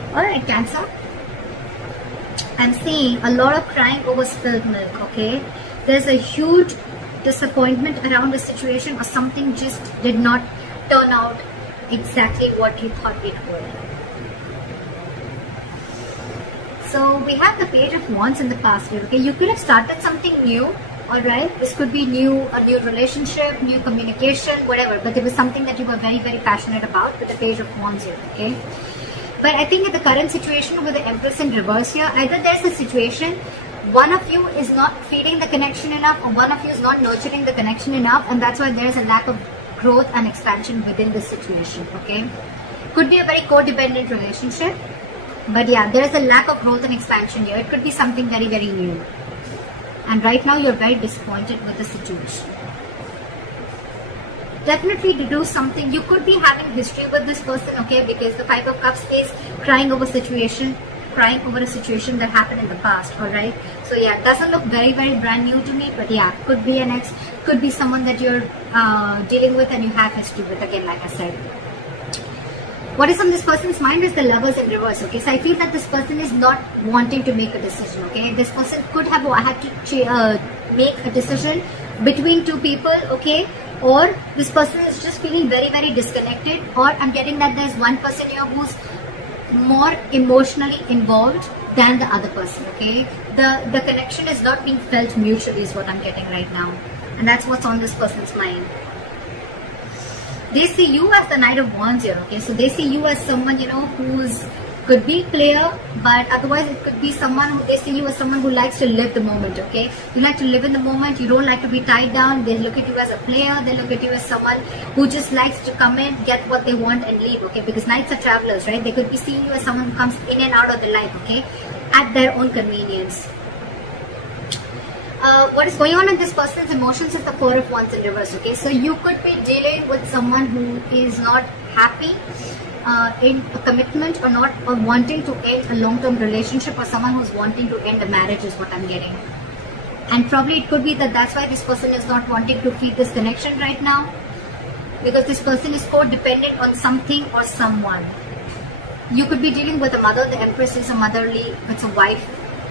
Alright, Cancer. I'm seeing a lot of crying over spilled milk, okay? There's a huge disappointment around the situation, or something just did not turn out exactly what you thought it would. So we have the Page of Wands in the past here, okay? You could have started something new, alright? This could be a new relationship, new communication, whatever. But there was something that you were very, very passionate about with the Page of Wands here, okay? But I think in the current situation with the Empress in reverse here, either there's a situation, one of you is not feeding the connection enough, or one of you is not nurturing the connection enough, and that's why there's a lack of growth and expansion within this situation, okay? Could be a very codependent relationship, but yeah, there's a lack of growth and expansion here. It could be something very, very new. And right now you're very disappointed with the situation. Definitely to do something. You could be having history with this person, okay, because the Five of Cups is crying over a situation that happened in the past, alright? So yeah, it doesn't look very, very brand new to me, but yeah, could be an ex, could be someone that you're dealing with and you have history with, again, like I said. What is on this person's mind is the Lovers in reverse, okay? So I feel that this person is not wanting to make a decision, okay? This person could have had to make a decision between two people, okay? Or this person is just feeling very, very disconnected, or I'm getting that there's one person here who's more emotionally involved than the other person, okay? The connection is not being felt mutually is what I'm getting right now. And that's what's on this person's mind. They see you as the Knight of Wands here, okay? So they see you as someone, who's could be clear, but otherwise it could be someone who they see you as someone who likes to live the moment, okay? You like to live in the moment, you don't like to be tied down. They look at you as a player, they look at you as someone who just likes to come in, get what they want and leave, okay? Because knights are travelers, right? They could be seeing you as someone who comes in and out of the life, okay? At their own convenience. What is going on in this person's emotions is the Four of Wands in reverse, okay? So you could be dealing with someone who is not happy in a commitment, or wanting to end a long-term relationship, or someone who's wanting to end a marriage is what I'm getting. And probably it could be that that's why this person is not wanting to feed this connection right now, because this person is codependent on something or someone. You could be dealing with a mother. The Empress is a motherly, it's a wife.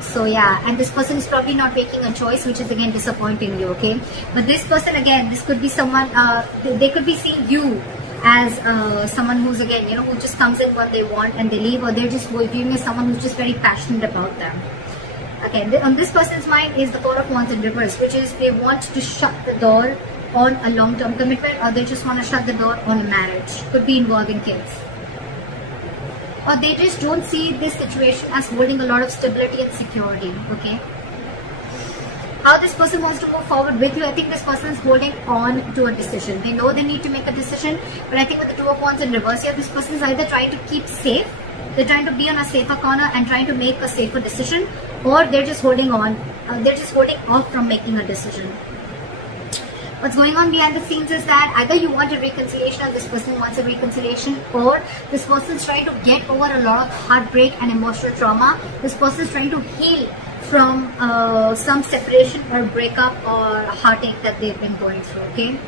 So yeah, and this person is probably not making a choice, which is again disappointing you, okay? But this person, again, this could be someone, they could be seeing you as someone who's, again, who just comes in when they want and they leave, or they're just viewing as someone who's just very passionate about them. Okay, on this person's mind is the Four of Wands in reverse, which is they want to shut the door on a long-term commitment, or they just want to shut the door on a marriage. Could be involving kids. Or they just don't see this situation as holding a lot of stability and security, okay? How this person wants to move forward with you, I think this person is holding on to a decision. They know they need to make a decision, but I think with the Two of Wands in reverse here, this person is either trying to keep safe, they're trying to be on a safer corner and trying to make a safer decision, or they're just holding on, they're just holding off from making a decision. What's going on behind the scenes is that either you want a reconciliation, or this person wants a reconciliation, or this person is trying to get over a lot of heartbreak and emotional trauma. This person is trying to heal from some separation or breakup or heartache that they've been going through, okay?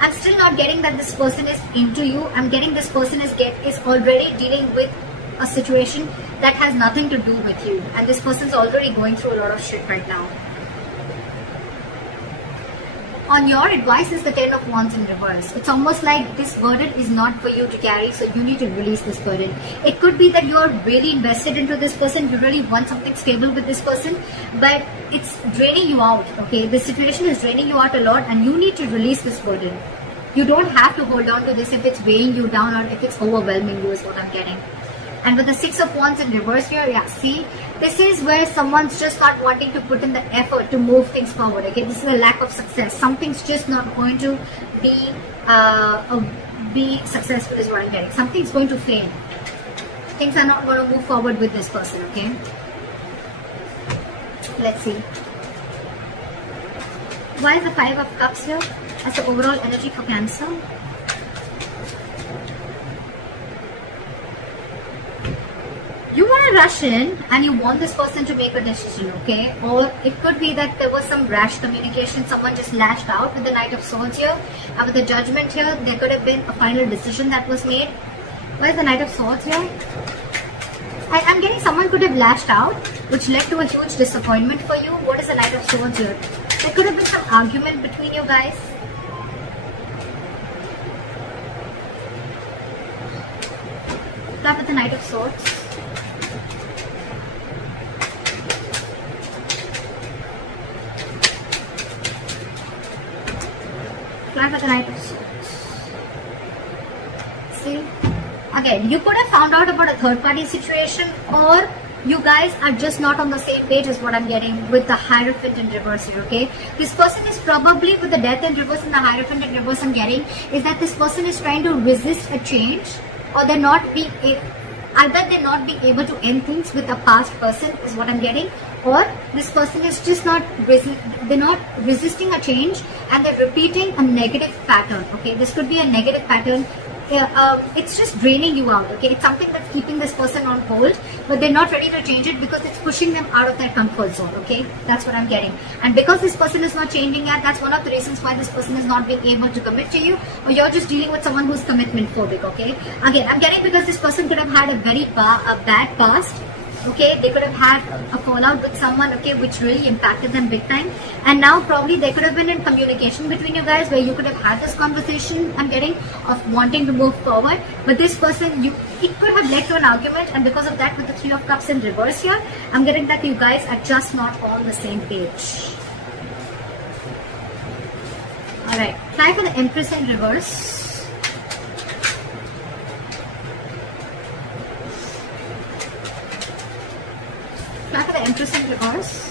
I'm still not getting that this person is into you. I'm getting this person is already dealing with a situation that has nothing to do with you, and this person is already going through a lot of shit right now. On your advice is the Ten of Wands in reverse. It's almost like this burden is not for you to carry, so you need to release this burden. It could be that you're really invested into this person, you really want something stable with this person, but it's draining you out, okay? This situation is draining you out a lot, and you need to release this burden. You don't have to hold on to this if it's weighing you down or if it's overwhelming you, is what I'm getting. And with the Six of Wands in reverse here, yeah, see, this is where someone's just not wanting to put in the effort to move things forward, okay? This is a lack of success. Something's just not going to be successful is what I'm getting. Something's going to fail. Things are not going to move forward with this person, okay? Let's see. Why is the Five of Cups here as the overall energy for Cancer? You want to rush in and you want this person to make a decision, okay? Or it could be that there was some rash communication, someone just lashed out with the Knight of Swords here. And with the Judgment here, there could have been a final decision that was made. Why is the Knight of Swords here? I'm getting someone could have lashed out, which led to a huge disappointment for you. What is the Knight of Swords here? There could have been some argument between you guys. Start with the Knight of Swords. Start with the Knight of Swords. See? Again, you could have found out about a third party situation, or you guys are just not on the same page is what I'm getting with the Hierophant in reverse here, okay? This person is probably, with the Death in reverse and the Hierophant in reverse I'm getting, is that this person is trying to resist a change, or they're not being either they're not being able to end things with a past person is what I'm getting, or this person is just not they're not resisting a change and they're repeating a negative pattern, okay? This could be a negative pattern. It's just draining you out, okay? It's something that's keeping this person on hold, but they're not ready to change it because it's pushing them out of their comfort zone, okay? That's what I'm getting. And because this person is not changing yet, that's one of the reasons why this person is not being able to commit to you, or you're just dealing with someone who's commitment phobic, okay? Again, I'm getting because this person could have had a very bad past, okay? They could have had a fallout with someone, okay, which really impacted them big time, and now probably there could have been a communication between you guys where you could have had this conversation, I'm getting, of wanting to move forward, but this person, it could have led to an argument, and because of that, with the Three of Cups in reverse here, I'm getting that you guys are just not on the same page. Alright, try for the Empress in reverse. Try for the Empress in reverse.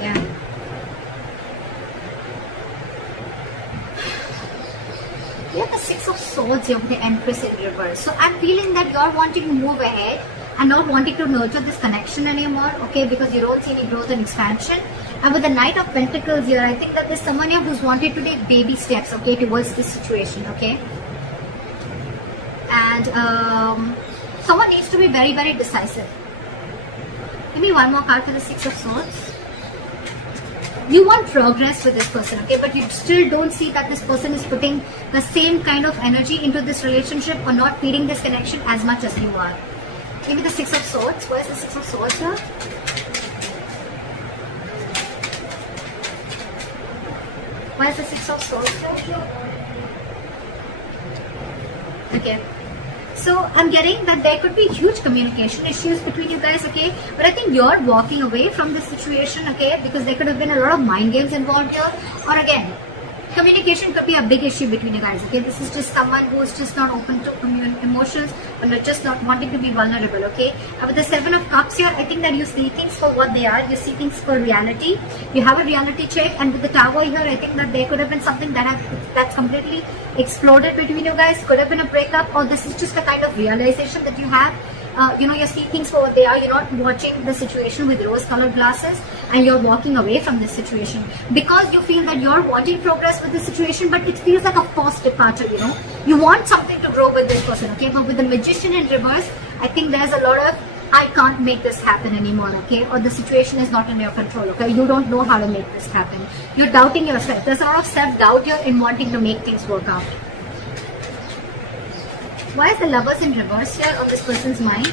Yeah. We have the Six of Swords here with the Empress in reverse. So I'm feeling that you're wanting to move ahead and not wanting to nurture this connection anymore, okay, because you don't see any growth and expansion. And with the Knight of Pentacles here, I think that there's someone here who's wanted to take baby steps, okay, towards this situation, okay. And someone needs to be very, very decisive. Give me one more card for the Six of Swords. You want progress with this person, okay, but you still don't see that this person is putting the same kind of energy into this relationship or not feeding this connection as much as you are. Give me the Six of Swords. Where's the Six of Swords here? Where's the Six of Swords here? Okay. So I'm getting that there could be huge communication issues between you guys, okay? But I think you're walking away from this situation, okay? Because there could have been a lot of mind games involved here. Or again, communication could be a big issue between you guys, okay? This is just someone who is just not open to emotions or not just not wanting to be vulnerable, okay? And with the Seven of Cups here, I think that you see things for what they are. You see things for reality. You have a reality check, and with the Tower here, I think that there could have been something that's completely exploded between you guys. Could have been a breakup, or this is just a kind of realization that you have. You see things for what they are. You're not watching the situation with rose-colored glasses, and you're walking away from this situation because you feel that you're wanting progress with this situation, but it feels like a forced departure, you know. You want something to grow with this person, okay? But with the Magician in reverse, I think there's a lot of, I can't make this happen anymore, okay? Or the situation is not in your control, okay? You don't know how to make this happen. You're doubting yourself. There's a lot of self-doubt here in wanting to make things work out. Why is the Lovers in reverse here on this person's mind?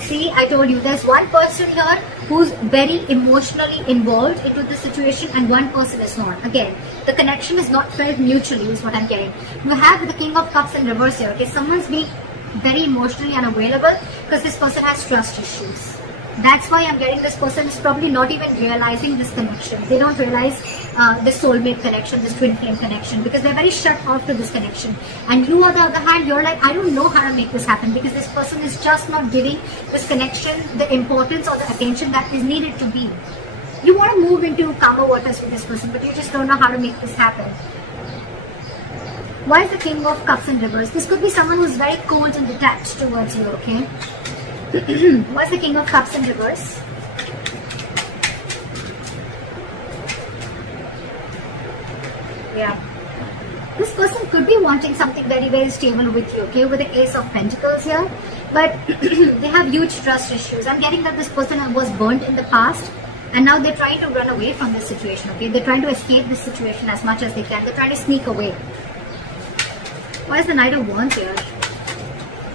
See, I told you, there's one person here who's very emotionally involved into this situation and one person is not. Again, the connection is not felt mutually is what I'm getting. You have the King of Cups in reverse here, okay? Someone's being very emotionally unavailable because this person has trust issues. That's why I'm getting this person is probably not even realizing this connection. They don't realize this soulmate connection, this twin flame connection, because they're very shut off to this connection. And you, on the other hand, you're like, I don't know how to make this happen because this person is just not giving this connection the importance or the attention that is needed to be. You want to move into calmer waters with this person, but you just don't know how to make this happen. Why is the King of Cups in reverse? This could be someone who's very cold and detached towards you, okay? What's the King of Cups in reverse? Yeah. This person could be wanting something very, very stable with you, okay? With the Ace of Pentacles here. But they have huge trust issues. I'm getting that this person was burnt in the past. And now they're trying to run away from this situation, okay? They're trying to escape this situation as much as they can. They're trying to sneak away. Why is the Knight of Wands here?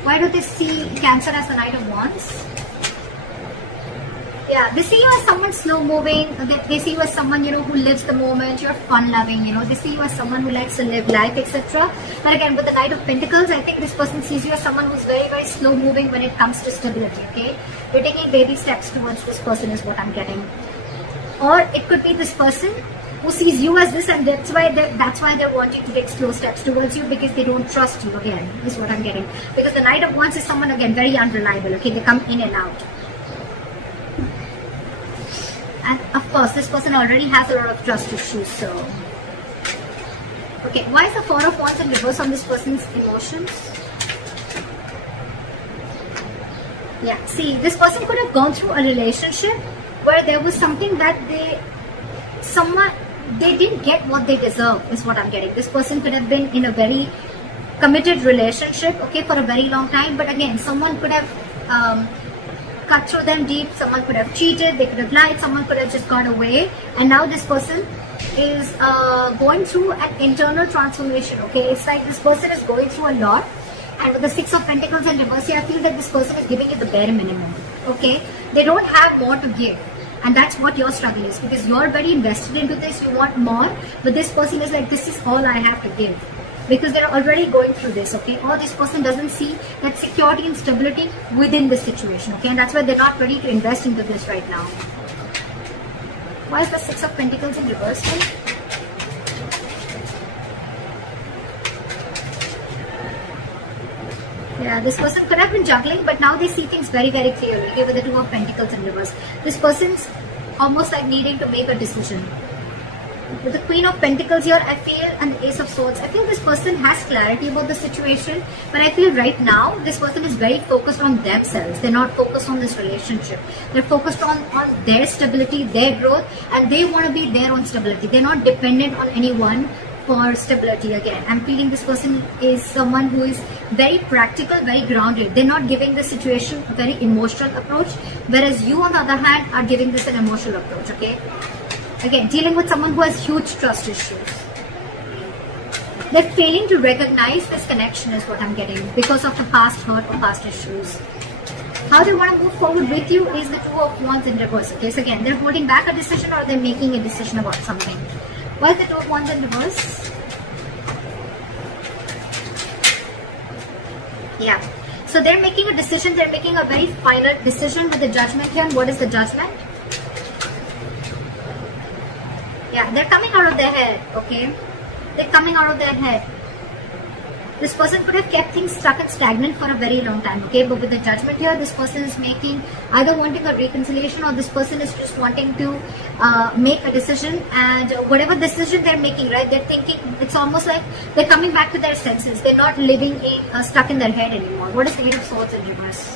Why do they see Cancer as the Knight of Wands? Yeah, they see you as someone slow moving. They see you as someone, who lives the moment. You're fun loving, They see you as someone who likes to live life, etc. But again, with the Knight of Pentacles, I think this person sees you as someone who's very, very slow moving when it comes to stability, okay? You're taking baby steps towards this person is what I'm getting. Or it could be this person who sees you as this, and that's why they're wanting to take slow steps towards you, because they don't trust you, again, is what I'm getting. Because the Knight of Wands is someone, again, very unreliable, okay? They come in and out. And of course, this person already has a lot of trust issues, so. Okay, why is the Four of Wands in reverse on this person's emotions? Yeah, see, this person could have gone through a relationship where there was something that they didn't get what they deserve, is what I'm getting. This person could have been in a very committed relationship, okay, for a very long time, but again, someone could have cut through them deep, someone could have cheated, they could have lied, someone could have just got away, and now this person is going through an internal transformation, okay? It's like this person is going through a lot, and with the Six of Pentacles in reverse, I feel that this person is giving you the bare minimum, okay? They don't have more to give, and that's what your struggle is, because you're very invested into this, you want more, but this person is like, this is all I have to give. Because they're already going through this, okay? Or this person doesn't see that security and stability within the situation, okay? And that's why they're not ready to invest into this right now. Why is the Six of Pentacles in reverse? Yeah, this person could have been juggling, but now they see things very, very clearly, okay? With the Two of Pentacles in reverse. This person's almost like needing to make a decision. With the Queen of Pentacles here, I feel, and the Ace of Swords, I feel this person has clarity about the situation, but I feel right now, this person is very focused on themselves. They're not focused on this relationship. They're focused on their stability, their growth, and they want to be their own stability. They're not dependent on anyone for stability again. I'm feeling this person is someone who is very practical, very grounded. They're not giving the situation a very emotional approach, whereas you, on the other hand, are giving this an emotional approach, okay? Again, dealing with someone who has huge trust issues. They're failing to recognize this connection is what I'm getting because of the past hurt or past issues. How they want to move forward with you is the Two of Wands in reverse. Okay, so again, they're holding back a decision or they're making a decision about something. Why is the Two of Wands in reverse? Yeah. So they're making a decision. They're making a very final decision with the Judgment here. And what is the Judgment? Yeah, they're coming out of their head, okay? They're coming out of their head. This person could have kept things stuck and stagnant for a very long time, okay? But with the Judgment here, this person is making, either wanting a reconciliation or this person is just wanting to make a decision. And whatever decision they're making, right, they're thinking, it's almost like they're coming back to their senses. They're not living stuck in their head anymore. What is the Eight of Swords in reverse?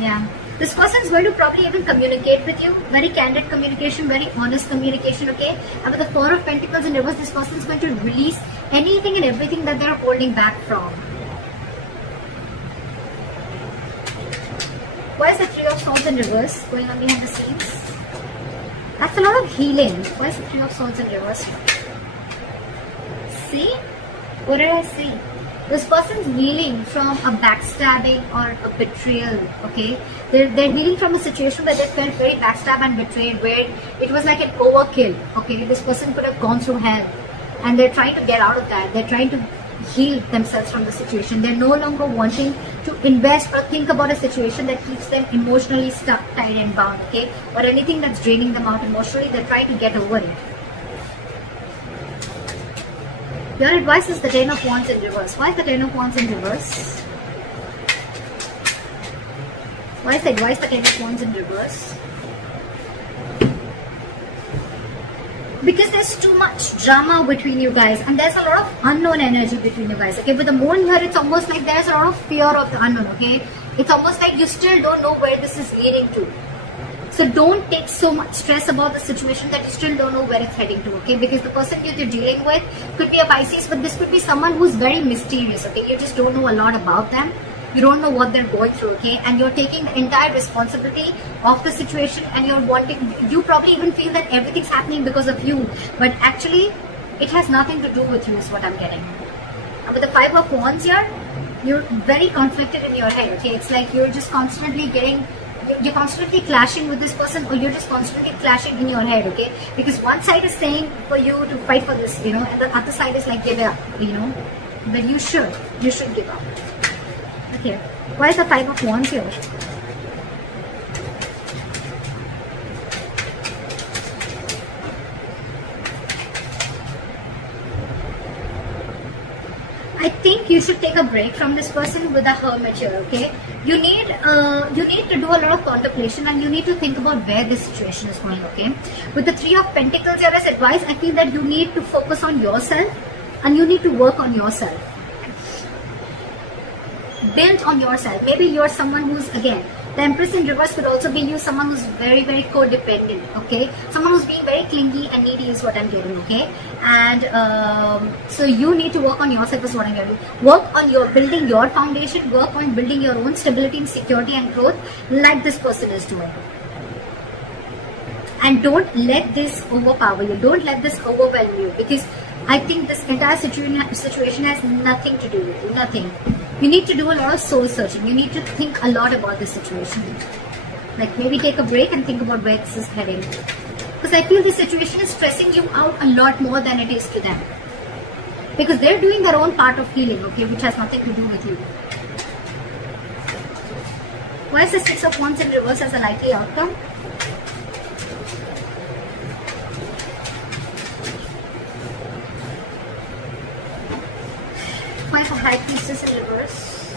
Yeah. This person is going to probably even communicate with you. Very candid communication, very honest communication, okay? And with the Four of Pentacles in reverse, this person is going to release anything and everything that they're holding back from. Why is the Three of Swords in reverse going on behind the scenes? That's a lot of healing. Why is the Three of Swords in reverse? See? What did I see? This person's healing from a backstabbing or a betrayal, okay? They're healing from a situation where they felt very backstabbed and betrayed, where it was like an overkill, okay? This person could have gone through hell and they're trying to get out of that. They're trying to heal themselves from the situation. They're no longer wanting to invest or think about a situation that keeps them emotionally stuck, tied and bound, okay? Or anything that's draining them out emotionally, they're trying to get over it. Your advice is the Ten of Wands in reverse. Why is the Ten of Wands in reverse? Why is the advice the Ten of Wands in reverse? Because there's too much drama between you guys and there's a lot of unknown energy between you guys. Okay, with the Moon here, it's almost like there's a lot of fear of the unknown. Okay, it's almost like you still don't know where this is leading to. So don't take so much stress about the situation that you still don't know where it's heading to, okay? Because the person you're dealing with could be a Pisces, but this could be someone who's very mysterious, okay? You just don't know a lot about them. You don't know what they're going through, okay? And you're taking the entire responsibility of the situation, and you're wanting, you probably even feel that everything's happening because of you, but actually it has nothing to do with you is what I'm getting. And with the Five of Wands here, you're very conflicted in your head, okay? It's like you're just constantly you're constantly clashing with this person, or you're just constantly clashing in your head, okay? Because one side is saying for you to fight for this, you know, and the other side is like give it up, you know? But you should give up. Okay, why is the Five of Wands here? I think you should take a break from this person with the Hermit here, okay? You need to do a lot of contemplation, and you need to think about where this situation is going, okay? With the Three of Pentacles here as advice, I feel that you need to focus on yourself, and you need to work on yourself. Build on yourself. Maybe you're someone who's, again, the Empress in reverse could also be you, someone who's very, very codependent, okay? Someone who's being very clingy and needy is what I'm getting, okay? And so you need to work on yourself is what I'm getting. Work on building your foundation, work on building your own stability and security and growth like this person is doing. And don't let this overpower you. Don't let this overwhelm you, because I think this entire situation has nothing to do with you, nothing. You need to do a lot of soul searching. You need to think a lot about this situation. Like maybe take a break and think about where this is heading. Because I feel this situation is stressing you out a lot more than it is to them. Because they're doing their own part of healing, okay, which has nothing to do with you. Why is the Six of Wands in reverse as a likely outcome? Five of High Priestess in reverse.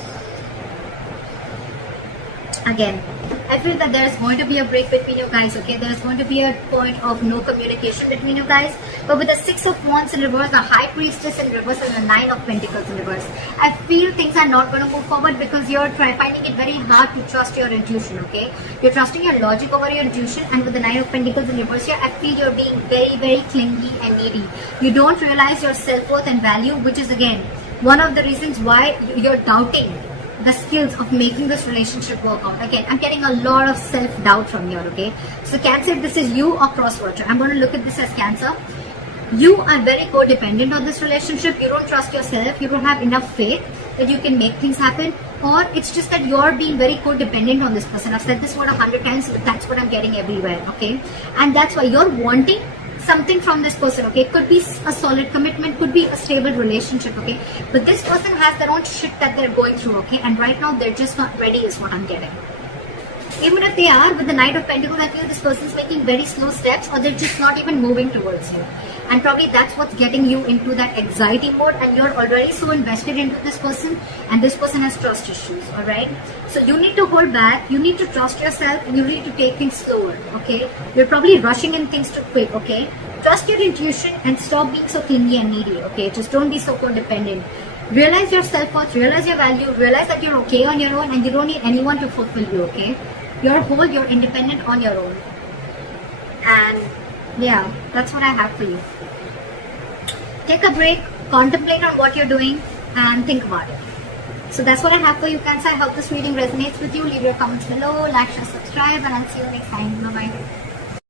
Again, I feel that there is going to be a break between you guys, okay? There is going to be a point of no communication between you guys. But with the Six of Wands in reverse, the High Priestess in reverse, and the Nine of Pentacles in reverse, I feel things are not going to move forward because you're finding it very hard to trust your intuition, okay? You're trusting your logic over your intuition, and with the Nine of Pentacles in reverse here, I feel you're being very, very clingy and needy. You don't realize your self-worth and value, which is, again, one of the reasons why you're doubting the skills of making this relationship work out. Again, I'm getting a lot of self-doubt from here, okay? So Cancer, this is you or cross-watcher. I'm going to look at this as Cancer. You are very codependent on this relationship. You don't trust yourself. You don't have enough faith that you can make things happen. Or it's just that you're being very codependent on this person. I've said this word 100 times, but that's what I'm getting everywhere, okay? And that's why you're wanting something from this person, okay? Could be a solid commitment, could be a stable relationship, okay? But this person has their own shit that they're going through, okay? And right now they're just not ready is what I'm getting. Even if they are, with the Knight of Pentacles, I feel this person's making very slow steps, or they're just not even moving towards you. And probably that's what's getting you into that anxiety mode, and you're already so invested into this person, and this person has trust issues, alright? So you need to hold back, you need to trust yourself, and you need to take things slower, okay? You're probably rushing in things too quick, okay? Trust your intuition and stop being so clingy and needy, okay? Just don't be so codependent. Realize your self-worth, realize your value, realize that you're okay on your own, and you don't need anyone to fulfill you, okay? You're whole, you're independent on your own. And yeah, that's what I have for you. Take a break, contemplate on what you're doing, and think about it. So that's what I have for you, Cancer. I hope this reading resonates with you. Leave your comments below, like, share, subscribe, and I'll see you next time. Bye-bye.